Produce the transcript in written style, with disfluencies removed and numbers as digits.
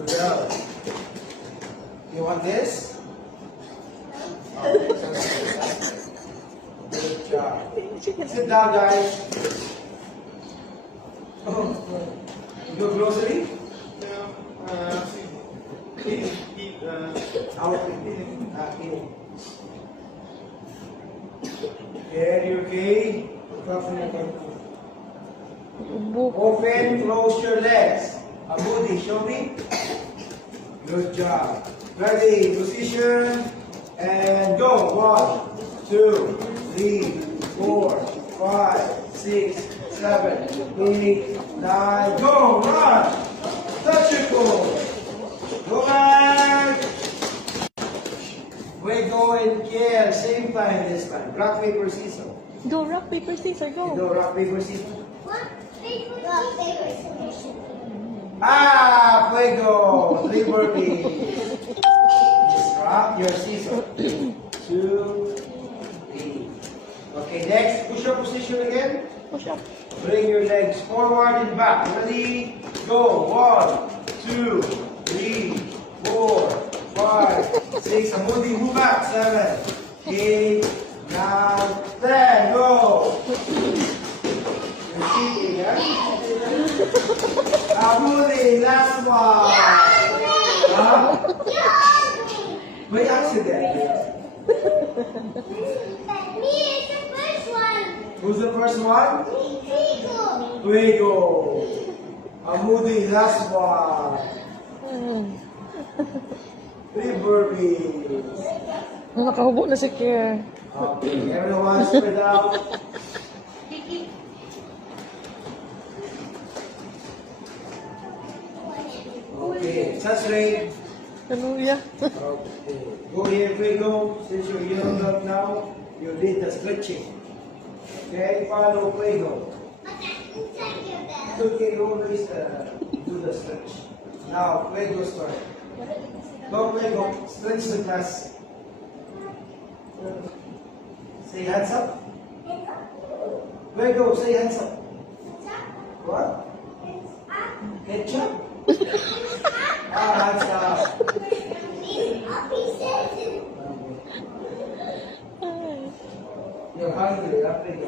Good girl. You want this? Good job. Sit down, guys. Oh, you go grocery? Out. Yeah, you okay? Open, close your legs. Abudi, show me. Good job. Ready, position, and go. 1, 2, 3, 4, 5, 6, 7, 8, 9. Go, run. Touch your goal. Go back. We go and kill. Same time this time. Rock, paper, scissors. Go, rock, paper, scissors, go. Go, rock, paper, scissors. Rock, paper, scissors. Ah, fuego. 3 burpees. Just rock your scissors. 2, 3. Okay, next, push up position again. Push up. Bring your legs forward and back. Ready? Go. 1, 2, 3, 4, 5, 6. Amudi, move back. 7, 8, 9, 10. Go. You're cheating, huh? Amudi, last one. Huh? May accident. Me is the first one. Who's the first one? Trigo. Fuego. Amudi, last one. 3 burpees. Nakahubo na si Kier. Okay, everyone spread out. Okay, saturate. Hallelujah. Okay, go here, Fuego. Since you're young up now, you need the stretching. Okay, follow Fuego. Inside your bell. It's okay, always do the stretch. Now, Fuego start. Go, Fuego. Stretch the class. Say hands up. Fuego, say hands up. What? Ketchup? Hands up. You're hungry, huh, Fuego?